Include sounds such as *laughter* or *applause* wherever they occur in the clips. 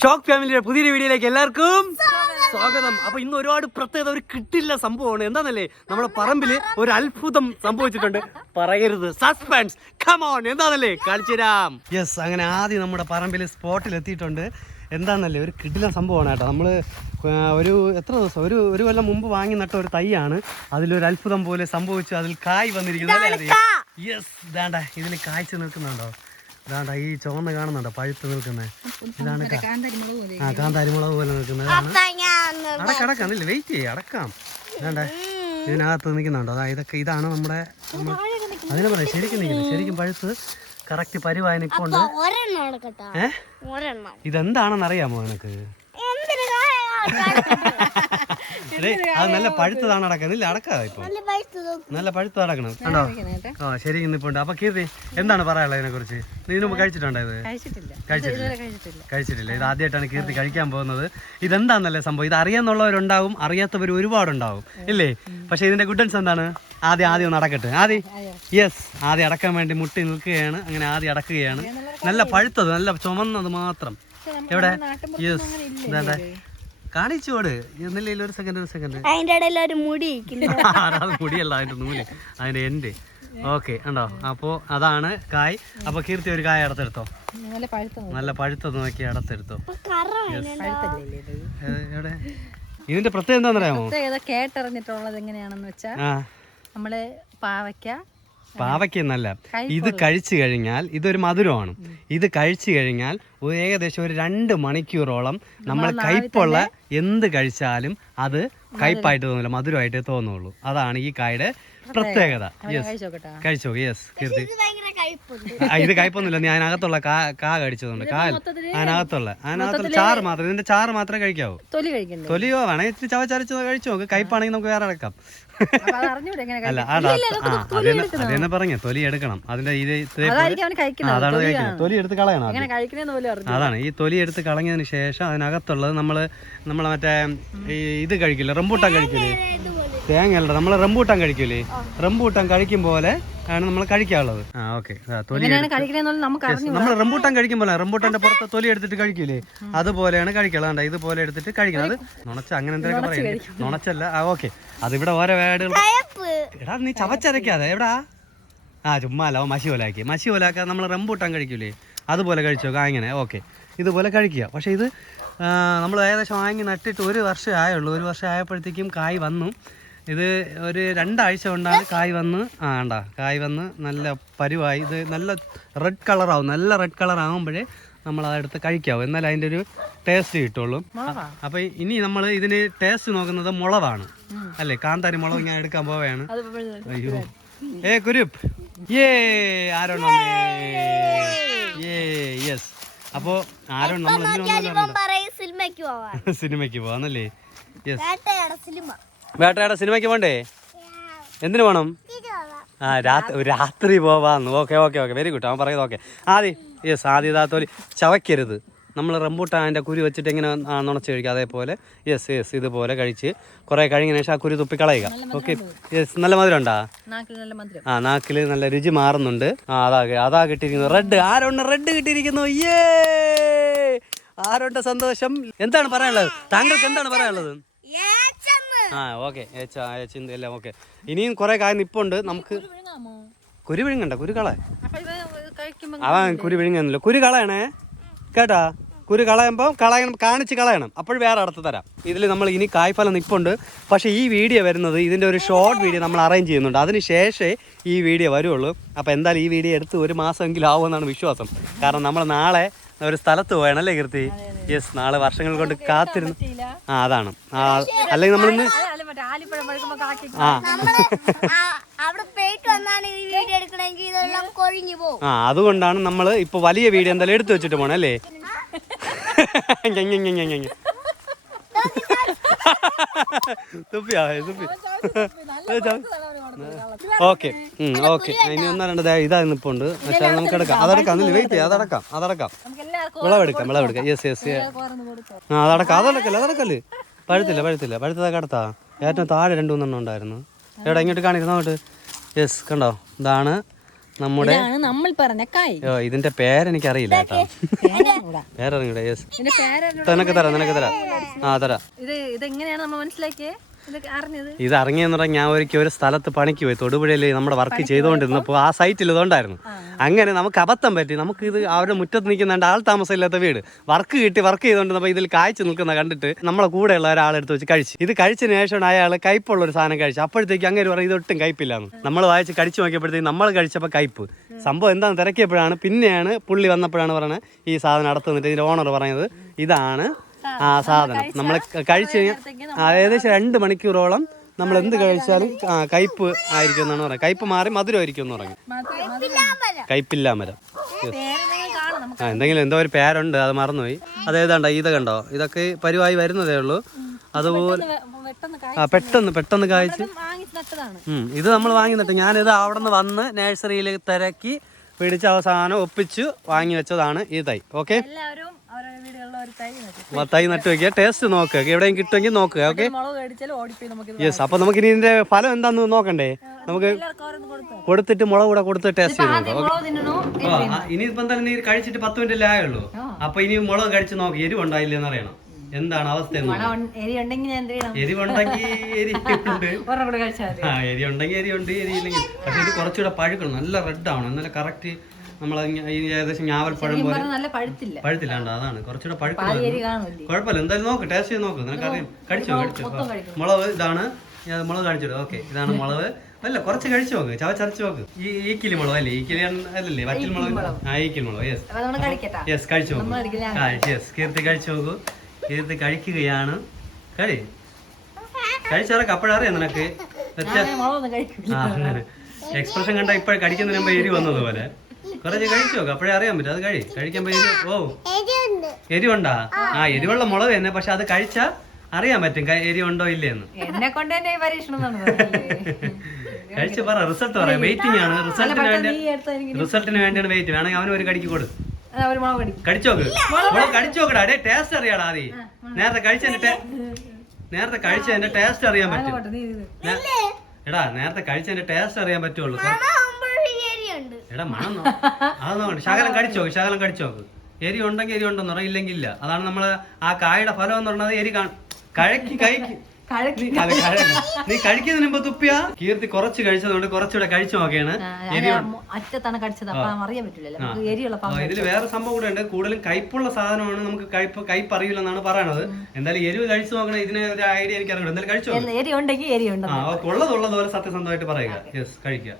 Shock ഫാമിലിയുടെ പുതിയൊരു വീഡിയോയിലേക്ക് എല്ലാവർക്കും സ്വാഗതം. അപ്പൊ ഇന്ന് ഒരുപാട് പ്രത്യേകത ഒരു കിട്ടില്ല സംഭവമാണ്. എന്താന്നല്ലേ? നമ്മുടെ പറമ്പിൽ ഒരു അത്ഭുതം സംഭവിച്ചിട്ടുണ്ട്. പറയരുത്. സസ്പെൻസ് കമോൺ എന്താന്നല്ലേ? കാണിച്ചുതരാം യെസ് അങ്ങനെ ആദ്യം നമ്മുടെ പറമ്പിൽ സ്പോട്ടിൽ എത്തിയിട്ടുണ്ട്. എന്താന്നല്ലേ? ഒരു കിടിലം സംഭവമാണ് കേട്ടോ. നമ്മൾ ഒരു എത്ര ദിവസം? ഒരു ഒരു കൊല്ലം മുമ്പ് വാങ്ങി നട്ട ഒരു തൈയാണ്. അതിലൊരു അത്ഭുതം പോലെ സംഭവിച്ചു. അതിൽ കായ് വന്നിരിക്കുന്നത് യെസ് ദാണ്ട. ഇതിൽ കായ്ച്ചു നിൽക്കുന്നുണ്ടോ? ഇതാണ്ട ഈ ചുവന്ന കാണുന്നുണ്ടോ? പഴുത്ത് നിൽക്കുന്നത് ഇതാണ് ആ കാന്താരിമുളക് പോലെ നിൽക്കുന്നത്. അടക്ക അടക്കാം വെയിറ്റ് ചെയ്യ അടക്കാം. ഇതാണ്ട ഇതിനകത്ത് നിൽക്കുന്നുണ്ടോ? അതാ ഇതൊക്കെ ഇതാണ് നമ്മുടെ നമ്മ- അതിനെ പറയാം ശരിക്കും നിൽക്കുന്നത് ശരിക്കും പഴുത്ത് കറക്റ്റ് പരിവായി നിൽക്കൊണ്ട് ഏഹ് ഇതെന്താണെന്ന് അറിയാമോ നിനക്ക്? *laughs* അത് നല്ല പഴുത്തതാണ് അടക്കുന്നത് ഇല്ല അടക്കാ ഇപ്പൊ. നല്ല പഴുത്തത് നോക്ക്. നല്ല പഴുത്ത് അടക്കണം കണ്ടോ? ആ ശരി ഇന്നിപ്പോണ്ട്. അപ്പൊ കീർത്തി എന്താണ് പറയാനുള്ളത് ഇതിനെ കുറിച്ച് നീ മുമ്പ് കഴിച്ചിട്ടുണ്ടോ ഇത്? കഴിച്ചിട്ടില്ല. കഴിച്ചിട്ടില്ല. കഴിച്ചിട്ടില്ല. കഴിച്ചിട്ടില്ല. ഇത് ആദ്യമായിട്ടാണ് കീർത്തി കഴിക്കാൻ പോകുന്നത്. ഇതെന്താന്നല്ലേ സംഭവം? ഇത് അറിയാന്നുള്ളവരുണ്ടാവും അറിയാത്തവർ ഒരുപാടുണ്ടാവും. ഇല്ലേ? പക്ഷെ ഇതിന്റെ ഗുഡൻസ് എന്താണ്? ആദ്യം ആദ്യം ഒന്ന് അടക്കട്ടെ. ആദ്യം യെസ് ആദ്യം അടക്കാൻ വേണ്ടി മുട്ടി നിൽക്കുകയാണ്. അങ്ങനെ ആദ്യം അടക്കുകയാണ്. നല്ല പഴുത്തത് നല്ല ചുമന്നത് മാത്രം. എവിടെ? യെസ് കാണിച്ചോട്. എന്നില്ല ഒരു സെക്കൻഡ് ഒരു സെക്കൻഡ് അതിന്റെ ഇടയിൽ ഒരു മുടി *laughs* മുടിയല്ല അതിന്റെ നൂൽ. അതിന്റെ എൻഡ്. ഓക്കെ ഉണ്ടോ അപ്പോ അതാണ് കായ്. അപ്പൊ കീർത്തി ഒരു കായ അടത്തെടുത്തോ? നല്ല പഴുത്ത പഴുത്തത് നോക്കി അടത്തെടുത്തോ? എവിടെ? ഇതിന്റെ പ്രത്യേകത എന്താണെന്നറിയാമോ? കേട്ടറിഞ്ഞിട്ടുള്ളത് എങ്ങനെയാണെന്ന് വെച്ചാൽ ആ. നമ്മൾ പാവയ്ക്ക പാവയ്ക്കെന്നല്ല ഇത് കഴിച്ചു കഴിഞ്ഞാൽ ഇതൊരു മധുരമാണ്. ഇത് കഴിച്ചു കഴിഞ്ഞാൽ ഒരു ഏകദേശം ഒരു രണ്ട് മണിക്കൂറോളം നമ്മൾ കയ്പുള്ള എന്ത് കഴിച്ചാലും അത് കയ്പായിട്ട് തോന്നില്ല മധുരമായിട്ട് തോന്നുള്ളൂ. അതാണ് ഈ കായുടെ പ്രത്യേകത. യെസ് കഴിച്ചോ യെസ് കീർത്തി. ഇത് കയ്പൊന്നുമില്ല. നീ അതിനകത്തുള്ള കാ കാ കഴിച്ചതുകൊണ്ട് കാ അതിനകത്തുള്ള. അതിനകത്തുള്ള ചാറ് മാത്രം. ഇതിന്റെ ചാറ് മാത്രമേ കഴിക്കാവൂ. തൊലി കഴിക്കണ്ടേ? തൊലിയോ വേണേ? ഇത്തിരി ചവച്ചരച്ച് കഴിച്ചു നോക്ക്. കയ്പാണെങ്കിൽ നമുക്ക് വേറെ അടക്കാം. അല്ല? അതെന്നെ പറഞ്ഞു തൊലി എടുക്കണം. അതിന്റെ ഇത് അതാണ് കഴിക്കുന്നത്. തൊലി എടുത്ത് കളയണം എങ്ങനെ ആദ്യം. പോലും അറിഞ്ഞു അതാണ് ഈ തൊലി എടുത്ത് കളഞ്ഞതിന് ശേഷം അതിനകത്തുള്ളത് നമ്മൾ നമ്മളെ മറ്റേ ഇത് കഴിക്കില്ല റംബൂട്ടാൻ കഴിക്കില്ലേ? തേങ്ങ അല്ല നമ്മൾ റംബൂട്ടാൻ കഴിക്കൂലേ? റംബൂട്ടാൻ കഴിക്കും പോലെ ആണ് നമ്മൾ കഴിക്കാനുള്ളത് ആ ഓക്കെ. നമ്മൾ റംബൂട്ടാൻ കഴിക്കുമ്പോൾ റംബൂട്ടാന്റെ പുറത്ത് തൊലി എടുത്തിട്ട് കഴിക്കൂലേ? അതുപോലെയാണ് കഴിക്കണം കണ്ടോ ഇതുപോലെ എടുത്തിട്ട് കഴിക്കണം. അത് നുണച്ച അങ്ങനെ എന്തെങ്കിലും പറയുന്നത് നുണച്ചല്ല. ആ ഓക്കെ. അതിവിടെ ഓരോ എടാ നീ ചവച്ചരക്കാതെ എവിടാ? ആ ചുമ്മാല മഷി പോലാക്കി മഷി പോലാക്കാതെ നമ്മൾ റംബൂട്ടാൻ കഴിക്കൂലേ? അതുപോലെ കഴിച്ചോ? അങ്ങനെ ഓക്കെ. ഇതുപോലെ കഴിക്കുക. പക്ഷേ ഇത് നമ്മൾ ഏകദേശം വാങ്ങി നട്ടിട്ട് ഒരു വർഷം ആയുള്ളൂ. ഒരു വർഷം ആയപ്പോഴത്തേക്കും കായ് വന്നു. ഇത് ഒരു രണ്ടാഴ്ച കൊണ്ടാണ് കായ് വന്ന് ആ ഉണ്ടാ കായ് വന്ന് നല്ല പരുവായി. ഇത് നല്ല റെഡ് കളറാവും നല്ല റെഡ് കളർ ആകുമ്പോഴേ നമ്മൾ അതെടുത്ത് കഴിക്കാവും. എന്നാൽ അതിന്റെ ഒരു ടേസ്റ്റ് കിട്ടുള്ളൂ. അപ്പൊ അപ്പോൾ ഇനി നമ്മൾ ഇതിന് ടേസ്റ്റ് നോക്കുന്നത് മുളവാണ്. അല്ലേ? കാന്താരി മുളക് ഞാൻ എടുക്കാൻ പോവുകയാണ് അയ്യോ. ഏ കുരുപ്പ് ഏ ആരോ ഏ യെസ് അപ്പോ ആരോ നമ്മൾ *laughs* സിനിമയ്ക്ക് പോവാന്നല്ലേ? Yes cinema. വേട്ടയുടെ സിനിമയ്ക്ക് പോണ്ടേ? എന്തിനു പോണം? ആ രാത്രി രാത്രി പോവാന്ന് okay okay okay. Very good അവൻ പറയുന്നത് ഓക്കെ. ആദ്യം യെസ് ആദ്യം ഇതാ തോലി. ചവയ്ക്കരുത്. നമ്മൾ റംബൂട്ടാന്റെ കുരു വെച്ചിട്ട് എങ്ങനെ ആ, നുണച്ച് കഴിക്കുക അതേപോലെ യെസ് യെസ് ഇതുപോലെ കഴിച്ച് കുറേ കഴിഞ്ഞതിന് ശേഷം ആ കുരു തുപ്പിക്കളയുക ഓക്കെ യെസ് നല്ല മധുരം ഉണ്ടാ? നാക്കിൽ നല്ല മധുരം. ആ നാക്കിൽ നല്ല രുചി മാറുന്നുണ്ട്. ആ അതാ അതാ കിട്ടിയിരിക്കുന്നു. റെഡ് ആരോണ്ട് റെഡ് കിട്ടിയിരിക്കുന്നു? ഏ ആരുണ്ട് സന്തോഷം? എന്താണ് പറയാനുള്ളത്? താങ്കൾക്ക് എന്താണ് പറയാനുള്ളത്? ആ ഓക്കെ എല്ലാം ഓക്കെ ഇനിയും കുറെ കാര്യം നിപ്പുണ്ട്. നമുക്ക് കുരു വിഴുങ്ങണ്ട കുരു കള. അപ്പൊ അവൻ കുരു വിഴുങ്ങുന്നില്ല. കുരു കളയണേ. കേട്ടാ? കുരു കളയുമ്പോൾ കളയണം കാണിച്ച് കളയണം. അപ്പോൾ വേറെ അടുത്ത് തരാം. ഇതിൽ നമ്മൾ ഇനി കായ്ഫലം നിപ്പുണ്ട്. പക്ഷേ ഈ വീഡിയോ വരുന്നത് ഇതിന്റെ ഒരു ഷോർട്ട് വീഡിയോ നമ്മൾ അറേഞ്ച് ചെയ്യുന്നുണ്ട്. അതിന് ശേഷമേ ഈ വീഡിയോ വരുള്ളൂ. അപ്പോൾ എന്തായാലും ഈ വീഡിയോ എടുത്ത് ഒരു മാസമെങ്കിലും ആവുമെന്നാണ് വിശ്വാസം. കാരണം നമ്മൾ നാളെ ഒരു സ്ഥലത്ത് പോയാണ് അല്ലേ കീർത്തി യെസ് നാളെ വർഷങ്ങൾ കൊണ്ട് കാത്തിരുന്ന്. ആ അതാണ്. ആ അല്ലെങ്കിൽ നമ്മളിന്ന് ആ. ആ- അവിടെ പോയിട്ട് വന്നാണ് ഈ വീഡിയോ എടുക്കണമെങ്കിൽ ഇതെല്ലാം കൊഴിഞ്ഞു പോകും ആ അതുകൊണ്ടാണ് നമ്മൾ ഇപ്പൊ വലിയ വീഡിയോ എന്തായാലും എടുത്തു വെച്ചിട്ട് പോണല്ലേ അല്ലേ? തുപ്പിയാ തുപ്പി. ഓക്കെ. ഓക്കെ. ഇനി ഒന്നാ രണ്ട് ദേ ഇതാ ഇന്നിപ്പോണ്ട് പക്ഷേ നമുക്ക് എടുക്കാം. അതടക്കാം അതിൽ വെയിറ്റ് ചെയ്യാം. അതടക്കാം അതടക്കാം. വിളവെടുക്കാം വിളവെടുക്കാം. യെസ് യെസ് ആ അതടക്കാം അതടക്കല്ലേ അതടക്കല്ലേ. പഴുത്തില്ല പഴുത്തില്ല. പഴുത്തതൊക്കെ അടുത്താ. ഏറ്റവും താഴെ രണ്ടു മൂന്നെണ്ണം ഉണ്ടായിരുന്നു. എവിടെ? ഇങ്ങോട്ട് കാണിക്കുന്ന അങ്ങോട്ട്. യെസ് കണ്ടോ? ഇതാണ് നമ്മുടെ നമ്മൾ പറഞ്ഞ കായ്. ഇതിന്റെ പേരെനിക്ക് അറിയില്ല കേട്ടോ. പേരറിയൂടെ പേരറിഞ്ഞൂടെ? യെസ്. നിനക്ക് തരാം നിനക്ക് തരാം. ആ തരാം. ഇത് ഇതെങ്ങനെയാണ് നമ്മൾ മനസ്സിലാക്കിയേ? ഇത് ഇറങ്ങിയെന്ന് പറഞ്ഞാൽ ഞാൻ ഒരിക്കൽ ഒരു സ്ഥലത്ത് പണിക്ക് പോയി തൊടുപുഴയിൽ നമ്മുടെ വർക്ക് ചെയ്തുകൊണ്ടിരുന്നപ്പോൾ ആ സൈറ്റിൽ ഇതുകൊണ്ടായിരുന്നു അങ്ങനെ നമുക്ക് അബദ്ധം പറ്റി. നമുക്ക് ഇത് അവരുടെ മുറ്റത്ത് നിൽക്കുന്നുണ്ട് ആൾ താമസമില്ലാത്ത വീട്. വർക്ക് കിട്ടി വർക്ക് ചെയ്തുകൊണ്ടിരുന്നപ്പോൾ ഇതിൽ കാഴ്ച നിൽക്കുന്ന കണ്ടിട്ട് നമ്മളെ കൂടെയുള്ള ഒരാളെടുത്ത് വെച്ച് കഴിച്ച്. ഇത് കഴിച്ചതിന് ശേഷമാണ് അയാൾ കയ്പുള്ള ഒരു സാധനം കഴിച്ചു. അപ്പോഴത്തേക്ക് അങ്ങനെ പറയും ഇത് ഒട്ടും കയ്പില്ലാന്ന്. നമ്മൾ വായിച്ച് കടിച്ചു നോക്കിയപ്പോഴത്തേക്ക് നമ്മൾ കഴിച്ചപ്പോൾ കയ്പ്. സംഭവം എന്താണെന്ന് തിരക്കിയപ്പോഴാണ് പിന്നെയാണ് പുള്ളി വന്നപ്പോഴാണ് പറയുന്നത് ഈ സാധനം അടുത്ത് നിന്നിട്ട് ഇതിന്റെ ഓണർ പറഞ്ഞത് ഇതാണ് ആ സാധനം. നമ്മൾ കഴിച്ചു കഴിഞ്ഞാൽ ആ, ഏകദേശം രണ്ട് മണിക്കൂറോളം നമ്മൾ എന്ത് കഴിച്ചാലും ആ, കയ്പ്പ് ആയിരിക്കും എന്നാണ് പറയുന്നത് കയ്പ്പ് മാറി മധുരമായിരിക്കും എന്ന് പറഞ്ഞു. കയ്പില്ലാ മരം. പേരെന്തെങ്കിലും കാണും നമുക്ക്. ആ എന്തെങ്കിലും എന്തോ ഒരു പേരുണ്ട് അത് മറന്നുപോയി. അത് ഏതാണ്ട ഇത് കണ്ടോ? ഇതൊക്കെ പരിവായി വരുന്നതേ ഉള്ളൂ. അതുപോലെ ആ പെട്ടെന്ന് പെട്ടെന്ന് കായ്ച്ച്. ഇത് നമ്മൾ വാങ്ങി നട്ട് ഞാനിത് അവിടെ നിന്ന് വന്ന് നഴ്സറിയിൽ തിരക്കി പിടിച്ച് അവസാനം ഒപ്പിച്ച് വാങ്ങി വെച്ചതാണ് ഈ തൈ. ഓക്കെ എല്ലാവരും അവരുടെ വീടുകളിൽ ഒരു തൈ നട്ടു വെക്കുക ടേസ്റ്റ് നോക്കുക എവിടെയും കിട്ടുമെങ്കിൽ നോക്കുക ഓക്കെ യെസ് അപ്പൊ നമുക്ക് ഇനി ഇതിന്റെ ഫലം എന്താന്ന് നോക്കണ്ടേ? നമുക്ക് കൊടുത്തിട്ട് മുളക് കൂടെ കൊടുത്ത് ടേസ്റ്റ് ചെയ്ത് നോക്കാം ഇനി ഇപ്പൊ എന്തായാലും നീ കഴിച്ചിട്ട് പത്ത് മിനിറ്റ് അല്ലേ ആയുള്ളൂ. അപ്പൊ ഇനി മുളക് കഴിച്ച് നോക്കി. എരിവുണ്ടായില്ലെന്ന് അറിയണം. എന്താണ് അവസ്ഥ എരിവുണ്ടെങ്കിൽ *laughs* കഴിച്ചാൽ ആ എരി ഉണ്ടെങ്കിൽ എരിയില്ലെങ്കിൽ പക്ഷെ ഇത് കുറച്ചുകൂടെ പഴുക്കണം. നല്ല റെഡ് ആവണം. എന്നാലും കറക്റ്റ് നമ്മൾ ഏകദേശം പഴം പോലെ പഴുത്തില്ല. അതാണ്. കുറച്ചുകൂടെ കാണൂല്ലേ കുഴപ്പമില്ല. എന്തായാലും നോക്ക് ടേസ്റ്റ് ചെയ്ത് നോക്ക്. നിനക്കറിയാം. കഴിച്ചോ കഴിച്ചോ മുളക് ഇതാണ്. മുളക് കാണിച്ചിടും. ഓക്കെ ഇതാണ് മുളക്. അല്ല കുറച്ച് കഴിച്ചു നോക്ക്. ചവച്ചരച്ച് നോക്ക്. ഈ ഈ കിലി മുളക് അല്ലേ? ഈ കിളി അല്ലല്ലേ? വറ്റൽ മുളക് ആ ഈ കിലി മുളക് യെസ് യെസ് കഴിച്ചു നോക്ക്. യെസ് കീർത്തി കഴിച്ചു നോക്കൂ. കീർത്തി കഴിക്കുകയാണ്. കഴി കഴിച്ചിറക്ക അപ്പോഴറിയാം നിനക്ക്. എക്സ്പ്രഷൻ കണ്ട ഇപ്പോഴും കടിക്കുന്നതിന് മുമ്പ് എരി വന്നതുപോലെ കുറച്ച് കഴിച്ചു? നോക്ക് അപ്പോഴേ അറിയാൻ പറ്റും. അത് കഴി കഴിക്കുമ്പോ എരി ഓ. എരിവുണ്ടാ. ആ. എരിവുള്ള മുളക് തന്നെ പക്ഷെ അത് കഴിച്ചാ അറിയാൻ പറ്റും. എരിവുണ്ടോ ഇല്ലേന്ന്. എന്നെ കൊണ്ട് തന്നെ പരീക്ഷണം *laughs* കഴിച്ച് പറ റിസൾട്ട് പറയാം വെയിറ്റിംഗ് ആണ്. റിസൾട്ടിന് വേണ്ടി റിസൾട്ടിന് വേണ്ടിയാണ് വെയിറ്റ് വേണമെങ്കിൽ അവന് ഒരു കടിക്ക് കൊടു. കടിച്ചോക്ക് മുളക് കടിച്ചോക്കടാ ഡേ ടേസ്റ്റ് അറിയാടാ ആദ്യം നേരത്തെ കഴിച്ചതിന്റെ നേരത്തെ കഴിച്ചതിന്റെ ടേസ്റ്റ് അറിയാൻ പറ്റും. എടാ നേരത്തെ കഴിച്ചതിന്റെ ടേസ്റ്റ് അറിയാൻ പറ്റുള്ളൂ. എടാ മണം നോ- അത് നോക്കണ്ട ശകലം കടിച്ചോ ശകലം കടിച്ചോ. എരി ഉണ്ടെങ്കിൽ എരി ഉണ്ടെന്ന് പറയാം ഇല്ലെങ്കിൽ ഇല്ല അതാണ് നമ്മൾ ആ കായുടെ ഫലം എന്ന് പറഞ്ഞത് എരി കാണും കഴക്കി കഴിക്ക്. കഴക്കി. അല്ല, കഴ- നീ കഴിക്കുന്നതിന് മുമ്പ് തുപ്പിയാ. കീർത്തി കുറച്ച് കഴിച്ചതുകൊണ്ട് കുറച്ചുകൂടെ കഴിച്ചു നോക്കിയാണ് എരി ഉണ്ട്. അറ്റത്താണ് കടിച്ചത് അപ്പൊ അറിയാൻ പറ്റില്ലല്ലോ. നമുക്ക് എരിയുള്ള ആ, ഇതിൽ വേറെ സംഭവം കൂടെ ഉണ്ട്. കൂടുതലും കയ്പുള്ള സാധനമാണ് നമുക്ക് കയ്പ് കയ്പ് അറിയില്ലെന്നാണ് പറയണത് എന്തായാലും എരിവ് കഴിച്ചു നോക്കണം ഇതിന് ഒരു ഐഡിയ എനിക്ക് അറിയണം എന്തായാലും കഴിച്ചു? നോക്ക്. എരി ഉണ്ടെങ്കിൽ എരി ഉണ്ട് ആ ഉള്ളത് പോലെ സത്യസന്ധമായിട്ട് പറയുക. യെസ് കഴിക്കുക.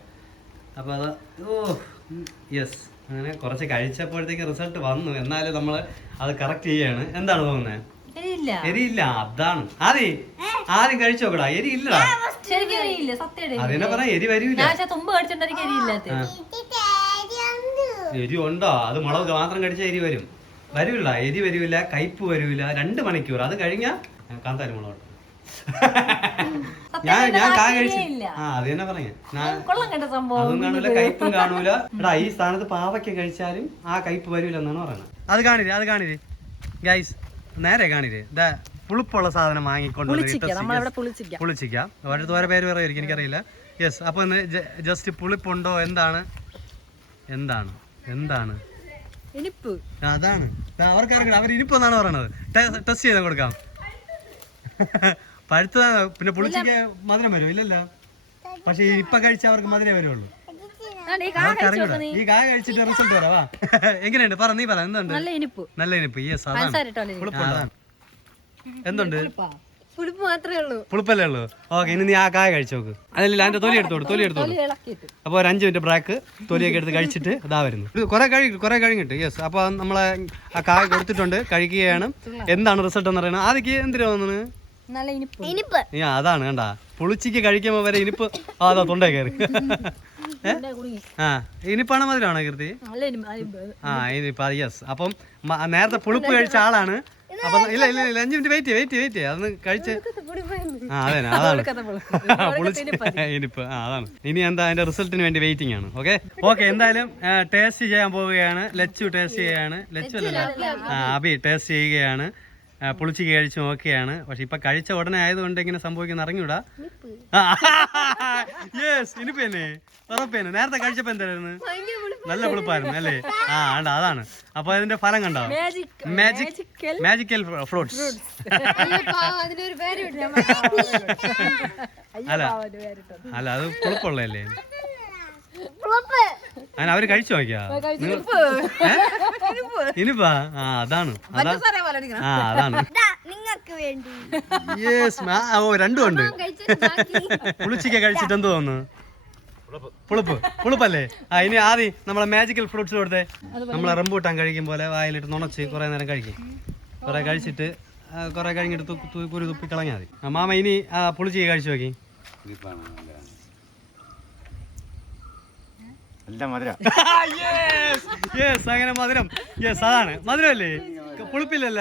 അപ്പൊ അത് ഓ യെസ് അങ്ങനെ കുറച്ച് കഴിച്ചപ്പോഴത്തേക്ക് റിസൾട്ട് വന്നു. എന്നാലും നമ്മൾ അത് കറക്റ്റ് ചെയ്യാണ്. എന്താണ് തോന്നുന്നത് എരിയില്ല. എരിയില്ല. അതാണ്. ആദ്യം ആദ്യം കഴിച്ചു നോക്കടാ. എരി ഇല്ലടാ എരിയില്ല. അതിനെ പറഞ്ഞ എരി വരില്ല എരി ഉണ്ടോ? അത് മുളക് മാത്രം കഴിച്ച എരി വരും. വരൂല. എരി വരൂല. കയ്പ് വരൂല. രണ്ട് മണിക്കൂർ. അത് കഴിഞ്ഞാൽ കാന്താരി മുളക് ഞാൻ ഞാൻ കാ കഴിച്ചു ആ അത് തന്നെ പറഞ്ഞ. ഞാൻ കൊള്ളം കണ്ട സംഭവം. അതും കാണൂല കയ്പും കാണൂല. *laughs* എടാ ഈ സ്ഥാനത്ത് പാവയ്ക്ക കഴിച്ചാലും ആ കയ്പ് വരൂല എന്നാണ് പറയുന്നത് അത് കാണില്ലേ അത് കാണില്ലേ ഗൈസ് നേരെ കാണില്ലേ പുളിപ്പുള്ള സാധനം വാങ്ങിക്കൊണ്ട് പുളിച്ചിക്ക പേര് വേറെ എനിക്കറിയില്ല. യെസ് അപ്പൊ ജസ്റ്റ് പുളിപ്പുണ്ടോ എന്താണ്? എന്താണ്? എന്താണ്? അതാണ്. അവർക്ക് അവർ അവർ ഇനിപ്പൊന്നാണ് പറയണത്. ടെസ്റ്റ് ചെയ്ത് കൊടുക്കാം. *laughs* പഴുത്ത പിന്നെ പുളിച്ചക്ക് മധുരം വരും ഇല്ലല്ലോ. പക്ഷെ ഇപ്പൊ കഴിച്ചാൽ അവർക്ക് മധുരേ വരുള്ളൂ. ഈ കായ കഴിച്ചിട്ട് റിസൾട്ട് വരാവാ *laughs* എങ്ങനെയുണ്ട്? പറ നീ പറ എന്തുണ്ട്? നല്ല ഇനിപ്പ്. നല്ല യെസ് എന്തുണ്ട്? പുളിപ്പ്. മാത്രമേ ഉള്ളൂ. പുളിപ്പല്ലേ ഉള്ളൂ? ഓക്കെ ഇനി നീ ആ കായ കഴിച്ചു നോക്ക്. അതല്ല അതിന്റെ തൊലി എടുത്തോളൂ തൊലി എടുത്തോളൂ അപ്പൊ അപ്പോൾ ഒരു അഞ്ച് മിനിറ്റ് ബ്രാക്ക് തൊലിയൊക്കെ എടുത്ത് കഴിച്ചിട്ട് ഇതാ വരുന്നു. കുറെ കഴി കുറെ കഴിഞ്ഞിട്ട് യെസ് അപ്പോൾ നമ്മളെ ആ കായ കൊടുത്തിട്ടുണ്ട് കഴിക്കുകയാണ്. എന്താണ് റിസൾട്ട് എന്ന് പറയുന്നത്? ആദ്യക്ക് എന്തിനാ തോന്നുന്നത്? നല്ല ഇനിപ്പ്. ഇനിപ്പ്. അതാണ് കണ്ട. പുളിച്ചിക്ക് കഴിക്കുമ്പോ വരെ ഇനിപ്പ്. ആ അതാ തൊണ്ടേ കയറി *laughs* ആ ഇനിപ്പാണ് മധുരമാണോ കീർത്തി? നല്ല ഇനിപ്പ് ഇനിപ്പ്. ആ ഇനിയിപ്പോ യെസ് അപ്പം നേരത്തെ പുളിപ്പ് കഴിച്ച ആളാണ്. അപ്പൊ ഇല്ല ഇല്ല ഇല്ല അഞ്ചു മിനിറ്റ് വെയിറ്റ് വെയിറ്റ് വെയിറ്റ് അതൊന്ന് കഴിച്ച്. ആ അതെ അതാണ്. ഇനിപ്പ്. ആ അതാണ്. ഇനി എന്താ അതിന്റെ റിസൾട്ടിന് വേണ്ടി വെയിറ്റിംഗ് ആണ് ഓക്കെ ഓക്കെ എന്തായാലും ടേസ്റ്റ് ചെയ്യാൻ പോവുകയാണ്. ലച്ചു ടേസ്റ്റ് ചെയ്യാണ്. ലച്ചു അല്ല ആ അബി ടേസ്റ്റ് ചെയ്യുകയാണ്. ആ, കഴിച്ചു നോക്കിയാണ് പക്ഷെ ഇപ്പൊ കഴിച്ച ഉടനെ ആയതുകൊണ്ട് ഇങ്ങനെ സംഭവിക്കുന്ന അറിഞ്ഞൂടാ? യെസ് ഇനിയിപ്പോ തന്നെ. ഉറപ്പേനെ നേരത്തെ കഴിച്ചപ്പോ എന്തായിരുന്നു? നല്ല പുളിപ്പായിരുന്നു അല്ലേ? ആ ഉണ്ട് അതാണ്. അപ്പൊ അതിന്റെ ഫലം കണ്ടോ? മാജിക് മാജിക്കൽ ഫ്രൂട്ട്സ് അല്ല. അല്ല അത് പുളിപ്പുള്ളല്ലേ. അങ്ങനെ അവർ കഴിച്ചു നോക്കിയാ? ഇനിപ്പാ? ആ അതാണ്. അതാ ആ അതാണ്. ദാ, നിങ്ങക്ക് വേണ്ടി. യെസ് ഓ രണ്ടും ഉണ്ട്. പുളിച്ചിക്ക കഴിച്ചിട്ട് എന്ത് തോന്നുന്നു? പുളിപ്പ്. പുളിപ്പല്ലേ? ആ ഇനി ആദ്യം നമ്മളെ മാജിക്കൽ ഫ്രൂട്ട്സ് കൊടുത്തേ നമ്മളെ റംബൂട്ടാൻ കഴിക്കും പോലെ വായിലിട്ട് നുണച്ച് കുറെ നേരം കഴിക്കും. കുറെ കഴിച്ചിട്ട് കുറെ കഴിഞ്ഞിട്ട് കുരു തുപ്പി കളഞ്ഞാൽ മതി. മാമ ഇനി ആ പുളിച്ചിക്ക കഴിച്ചു നോക്കി. നല്ല മധുരം. *laughs* യെസ് അങ്ങനെ മധുരം. യെസ് അതാണ്. മധുരമല്ലേ? പുളിപ്പില്ലല്ല.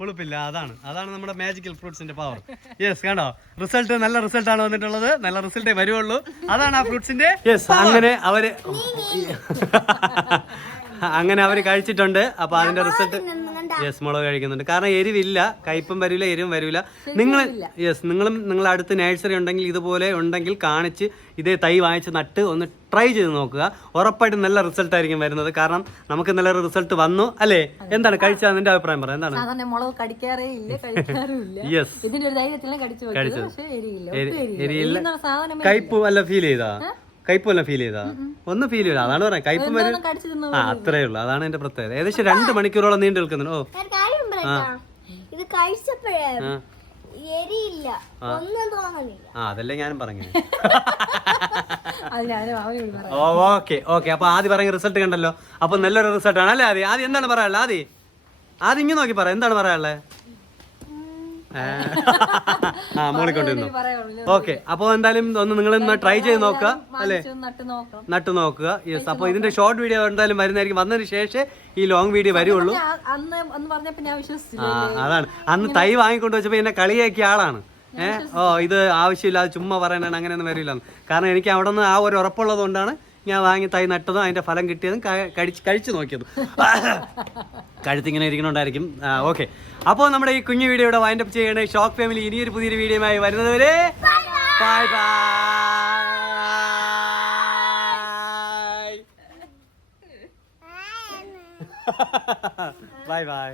പുളിപ്പില്ല അതാണ്. അതാണ് നമ്മുടെ മാജിക്കൽ ഫ്രൂട്ട്സിന്റെ പവർ യെസ് കണ്ടോ? റിസൾട്ട് നല്ല റിസൾട്ട് ആണ് വന്നിട്ടുള്ളത്. നല്ല റിസൾട്ടേ വരുവുള്ളൂ. അതാണ് ആ ഫ്രൂട്ട്സിന്റെ യെസ് അങ്ങനെ അവർ *laughs* അങ്ങനെ അവർ കഴിച്ചിട്ടുണ്ട്. അപ്പൊ അതിന്റെ റിസൾട്ട് യെസ് മുളക് കഴിക്കുന്നുണ്ട്. കാരണം എരിവില്ല. കയ്പും വരില്ല എരിവും വരില്ല നിങ്ങൾ യെസ് നിങ്ങളും നിങ്ങളുടെ അടുത്ത് നഴ്സറി ഉണ്ടെങ്കിൽ ഇതുപോലെ ഉണ്ടെങ്കിൽ കാണിച്ച് ഇതേ തൈ വാങ്ങിച്ച് നട്ട് ഒന്ന് ട്രൈ ചെയ്ത് നോക്കുക. ഉറപ്പായിട്ടും നല്ല റിസൾട്ട് ആയിരിക്കും വരുന്നത്. കാരണം നമുക്ക് നല്ലൊരു റിസൾട്ട് വന്നു അല്ലേ? എന്താണ് കഴിച്ചാൽ നിന്റെ അഭിപ്രായം പറ എന്താണ്? യെസ് കഴിച്ചത്. എരിയില്ല. കയ്പ് വല്ല ഫീൽ ചെയ്താ? കയ്പ് ഫീൽ ചെയ്താ ഒന്നും ഫീൽ ചെയ്യില്ല അതാണ് പറയാം കയ്പ് വരും ആ അത്രേ ഉള്ളൂ. അതാണ് എന്റെ പ്രത്യേകത. ഏകദേശം രണ്ട് മണിക്കൂറോളം നീണ്ടു നിൽക്കുന്നുണ്ട്. ഓ. ഇത് കഴിച്ചപ്പോഴേ ആ. അതല്ലേ ഞാനും പറഞ്ഞു ഓക്കെ ഓക്കെ. അപ്പൊ ആദ്യം പറഞ്ഞ റിസൾട്ട് കണ്ടല്ലോ. അപ്പൊ നല്ലൊരു റിസൾട്ട് ആണ്. അല്ലേ ആദ്യം ആദ്യം എന്താണ് പറയാനുള്ളത്? ആദ്യം ആദ്യം ഇങ്ങനെ നോക്കി പറ. എന്താണ് പറയാനുള്ളത്. *laughs* ആ. മോളിൽ ഓക്കെ അപ്പോൾ എന്തായാലും ഒന്ന് നിങ്ങൾ ഒന്ന് ട്രൈ ചെയ്ത് നോക്കുക അല്ലേ? നട്ട് നോക്കുക. യെസ് അപ്പോൾ ഇതിന്റെ ഷോർട്ട് വീഡിയോ എന്തായാലും വരുന്നതായിരിക്കും. വന്നതിന് ശേഷം ഈ ലോങ് വീഡിയോ വരുള്ളൂ. ആ അതാണ്. അന്ന് തൈ വാങ്ങിക്കൊണ്ട് വെച്ചപ്പോൾ എന്നെ കളിയാക്കിയ ആളാണ്. ഏഹ് ഓ ഇത് ആവശ്യമില്ലാതെ ചുമ്മാ പറയാനാണ് അങ്ങനെയൊന്നും വരില്ല കാരണം എനിക്ക് അവിടെ നിന്ന് ആ ഒരു ഉറപ്പുള്ളത് കൊണ്ടാണ് ഞാൻ വാങ്ങി തൈ നട്ടതും അതിന്റെ ഫലം കിട്ടിയതും കഴിച്ച് കഴിച്ചു നോക്കിയതും. *laughs* കഴുത്തിങ്ങനെ ഇരിക്കണുണ്ടായിരിക്കും. ഓക്കെ അപ്പോൾ നമ്മുടെ ഈ കുഞ്ഞു വീഡിയോ ഇവിടെ വൈൻഡ് അപ്പ് ചെയ്യണേ ഷോക്ക് ഫാമിലി ഇനിയൊരു പുതിയൊരു വീഡിയോയുമായി വരുന്നതുവരെ ബൈ ബൈ ബൈ ബൈ